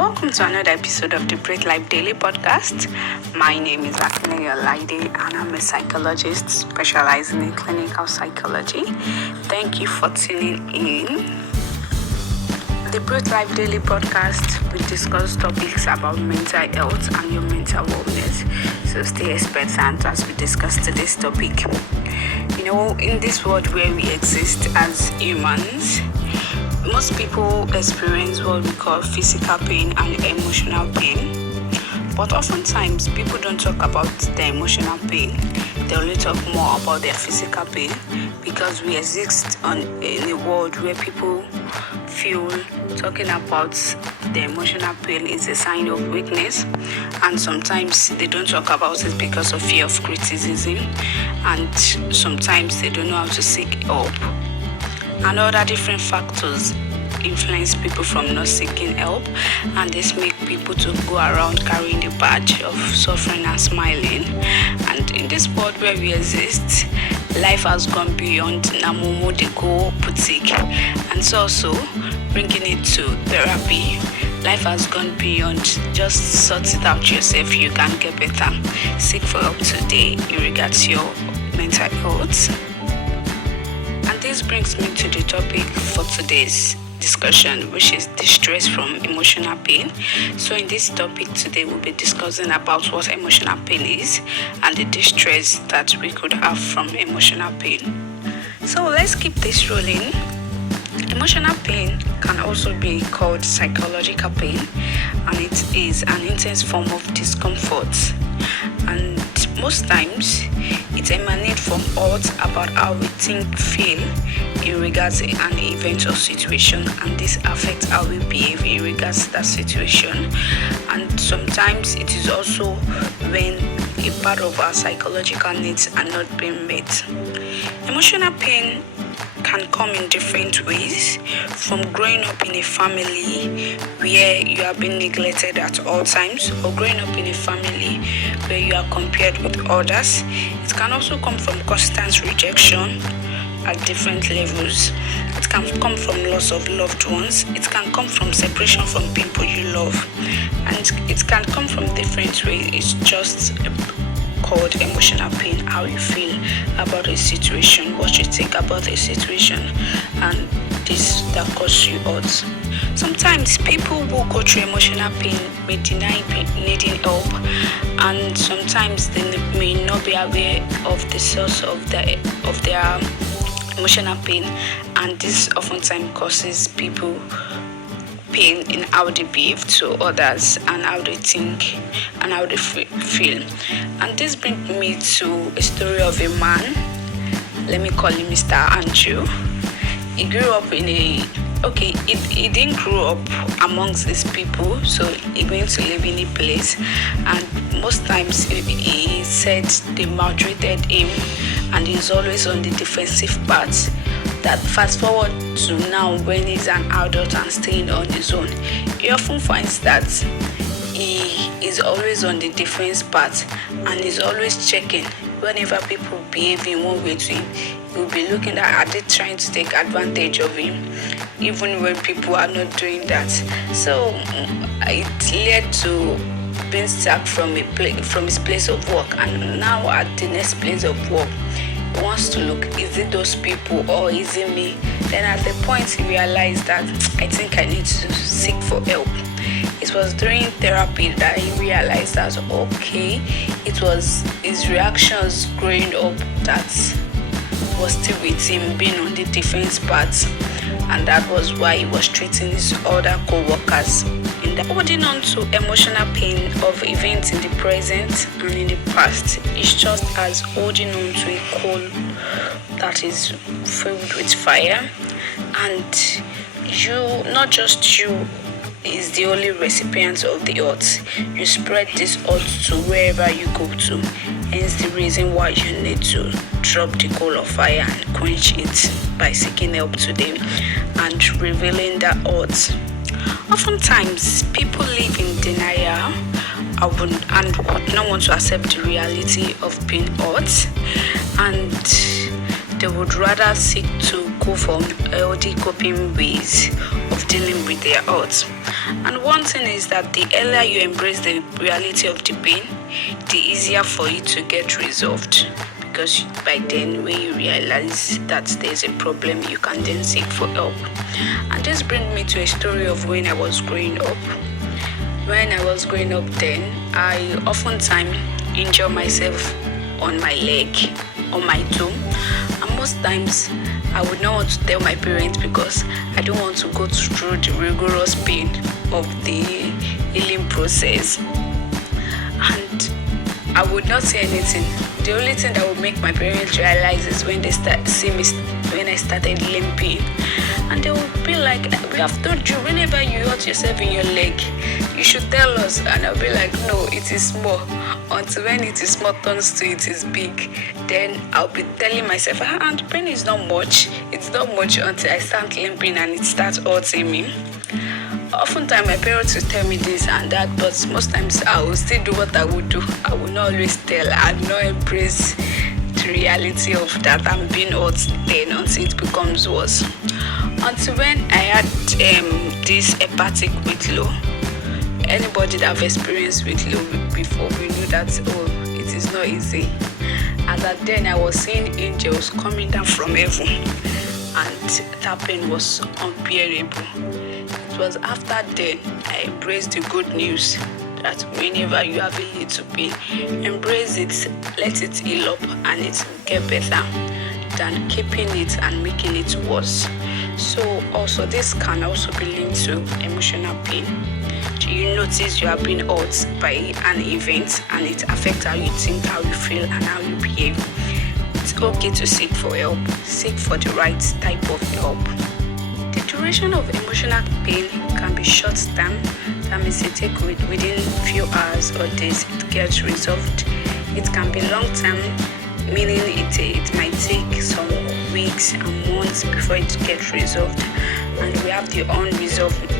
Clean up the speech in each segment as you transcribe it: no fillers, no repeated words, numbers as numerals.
Welcome to another episode of the Breathe Life Daily Podcast. My name is Akine Olaide and I'm a psychologist specializing in clinical psychology. Thank you for tuning in. The Breathe Life Daily Podcast, we discuss topics about mental health and your mental wellness. So stay expectant as we discuss today's topic. In this world where we exist as humans, most people experience what we call physical pain and emotional pain. But oftentimes, people don't talk about the emotional pain. They only talk more about their physical pain because we exist in a world where people feel talking about the emotional pain is a sign of weakness, and sometimes they don't talk about it because of fear of criticism, and sometimes they don't know how to seek help. And other different factors influence people from not seeking help, and this make people to go around carrying the badge of suffering and smiling. And in this world where we exist, life has gone beyond Namumu Deco boutique, and so also bringing it to therapy. Life has gone beyond just sort it out yourself, you can get better. Seek for help today in regards to your mental health. And this brings me to the topic for today's discussion, which is distress from emotional pain. So in this topic today, we'll be discussing about what emotional pain is and the distress that we could have from emotional pain. So let's keep this rolling. Emotional pain can also be called psychological pain, and it is an intense form of discomfort. And most times, it emanates from thoughts about how we think, feel in regards to an event or situation, and this affects how we behave in regards to that situation. And sometimes it is also when a part of our psychological needs are not being met. Emotional pain can come in different ways, from growing up in a family where you are being neglected at all times, or growing up in a family where you are compared with others. It can also come from constant rejection at different levels. It can come from loss of loved ones. It can come from separation from people you love, and it can come from different ways. It's just called emotional pain, how you feel about a situation, what you think about a situation, and this that causes you hurt. Sometimes people who go through emotional pain may deny needing help, and sometimes they may not be aware of the source of their emotional pain, and this oftentimes causes people pain in how they behave to others and how they think and how they feel. And this brings me to a story of a man. Let me call him Mr. Andrew. He grew up in he didn't grow up amongst his people, so he went to live in a place, and most times he said they maltreated him, and he's always on the defensive part. That fast forward to now, when he's an adult and staying on his own, he often finds that he is always on the defense part, and he's always checking whenever people behave in one way to him. He'll be looking at, are they trying to take advantage of him, even when people are not doing that. So it led to being sacked from his place of work, and now at the next place of work, he wants to look, is it those people or is it me? Then at the point he realized that I think I need to seek for help. It was during therapy that he realized that it was his reactions growing up that was still with him, being on the defense part, and that was why he was treating his other co-workers. Holding on to emotional pain of events in the present and in the past is just as holding on to a coal that is filled with fire, and not just you is the only recipient of the earth. You spread this earth to wherever you go to. Hence the reason why you need to drop the coal of fire and quench it by seeking help today and revealing that earth. Oftentimes, people live in denial and would not want to accept the reality of being hurt, and they would rather seek to go for healthy coping ways of dealing with their hurt. And one thing is that the earlier you embrace the reality of the pain, the easier for it to get resolved. Because by then, when you realize that there's a problem, you can then seek for help. And this brings me to a story of when I was growing up. When I was growing up then, I oftentimes injure myself on my leg, on my toe. And most times, I would not want to tell my parents because I don't want to go through the rigorous pain of the healing process. And I would not say anything. The only thing that would make my parents realize is when they see me when I started limping. And they would be like, we have told you, whenever you hurt yourself in your leg, you should tell us. And I'll be like, no, it is small. Until when it is small turns to it is big, then I'll be telling myself, and the pain is not much. It's not much until I start limping and it starts hurting me. Oftentimes my parents will tell me this and that, but most times I will still do what I would do. I will not always tell. I will not embrace the reality of that I'm being hurt then until it becomes worse. Until when I had this hepatic weight low. Anybody that have experienced weight low before, we know that it is not easy. And that then I was seeing angels coming down from heaven, and that pain was unbearable. It was after then I embraced the good news that whenever you have a little pain, embrace it, let it heal up, and it will get better than keeping it and making it worse. So also this can also be linked to emotional pain. You notice you are being hurt by an event and it affects how you think, how you feel, and how you behave. It's okay to seek for help. Seek for the right type of help. The duration of emotional pain can be short term. That means it takes within few hours or days it gets resolved. It can be long term, meaning it might take some weeks and months before it gets resolved. And we have the unresolved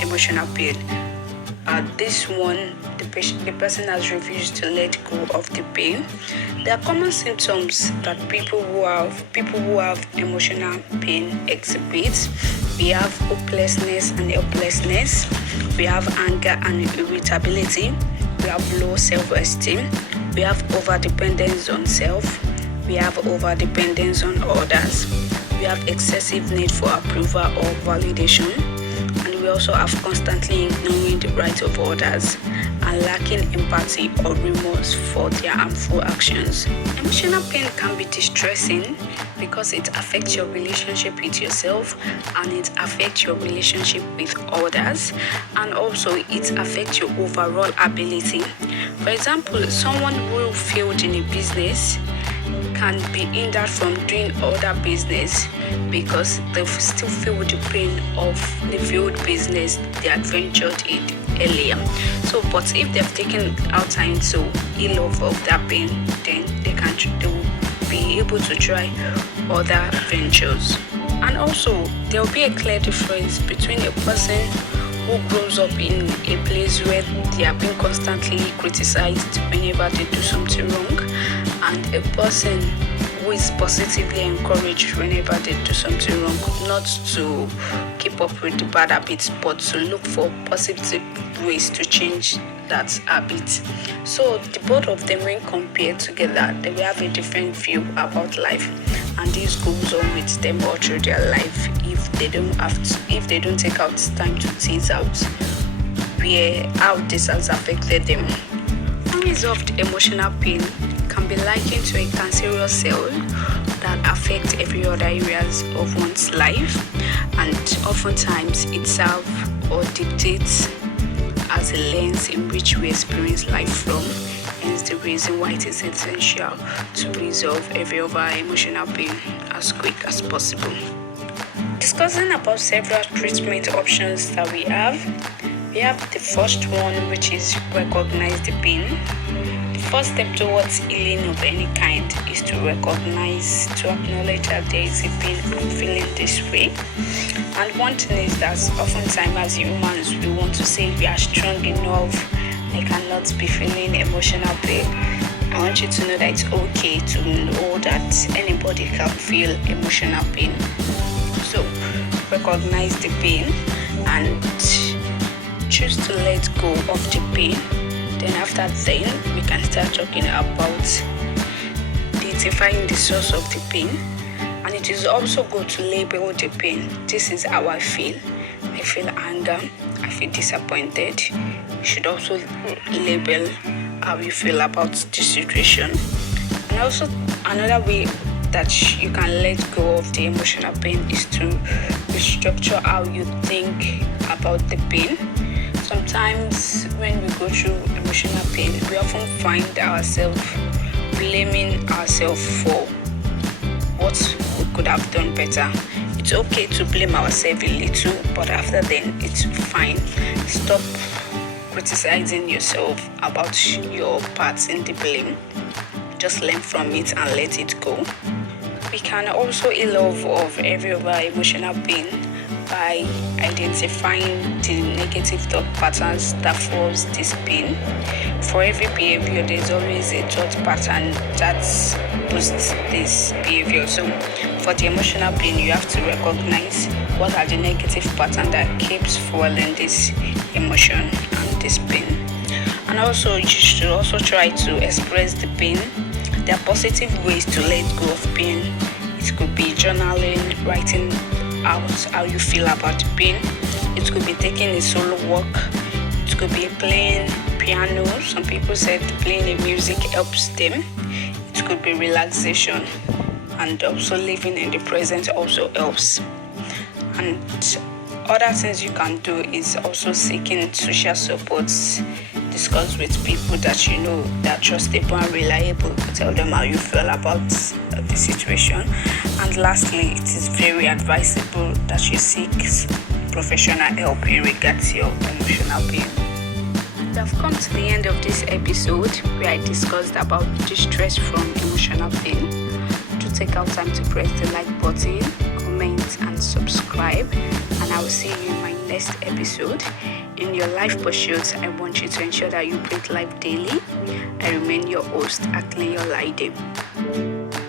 emotional pain. This one, the person has refused to let go of the pain. There are common symptoms that people who have emotional pain exhibit. We have hopelessness and helplessness. We have anger and irritability. We have low self-esteem. We have over-dependence on self. We have over-dependence on others. We have excessive need for approval or validation. We also have constantly ignoring the rights of others and lacking empathy or remorse for their harmful actions. Emotional pain can be distressing because it affects your relationship with yourself and it affects your relationship with others, and also it affects your overall ability. For example, someone who failed in a business can be hindered from doing other business because they still feel the pain of the failed business they had ventured in earlier. So, but if they've taken out time to heal off of that pain, then they will be able to try other ventures. And also, there will be a clear difference between a person who grows up in a place where they are being constantly criticized whenever they do something wrong, and a person who is positively encouraged whenever they do something wrong, not to keep up with the bad habits, but to look for positive ways to change that habit. So the both of them, when compared together, they will have a different view about life, and this goes on with them all through their life if they don't take out time to tease out how this has affected them. Unresolved emotional pain can be likened to a cancerous cell that affects every other areas of one's life, and oftentimes it serves or dictates as a lens in which we experience life from. Hence the reason why it is essential to resolve every other emotional pain as quick as possible. Discussing about several treatment options that we have the first one, which is recognize the pain. The first step towards healing of any kind is to acknowledge that there is a pain. I'm feeling this way. And one thing is that oftentimes as humans, we want to say we are strong enough. I cannot be feeling emotional pain. I want you to know that it's okay to know that anybody can feel emotional pain. So recognize the pain and choose to let go of the pain, then after then we can start talking about identifying the source of the pain. And it is also good to label the pain. This is how I feel. I feel anger, I feel disappointed. You should also label how you feel about the situation. And also another way that you can let go of the emotional pain is to restructure how you think about the pain. Sometimes when we go through emotional pain, we often find ourselves blaming ourselves for what we could have done better. It's okay to blame ourselves a little, but after then it's fine. Stop criticizing yourself about your parts in the blame. Just learn from it and let it go. We can also heal off of every of our emotional pain by identifying the negative thought patterns that cause this pain. For every behavior, there's always a thought pattern that boosts this behavior. So for the emotional pain, you have to recognize what are the negative patterns that keeps fueling this emotion and this pain. And also you should also try to express the pain. There are positive ways to let go of pain. It could be journaling, writing out how you feel about the pain. It could be taking a solo walk. It could be playing piano. Some people said playing a music helps them. It could be relaxation, and also living in the present also helps. And other things you can do is also seeking social supports. Discuss with people that you know that are trustable and reliable. Tell them how you feel about the situation. And lastly, it is very advisable that you seek professional help in regards to your emotional pain. We have come to the end of this episode where I discussed about distress from emotional pain. Do take out time to press the like button, comment and subscribe, and I will see you in my next episode. In your life pursuits, I want you to ensure that you breathe life daily. I remain your host, Akle Yolaide.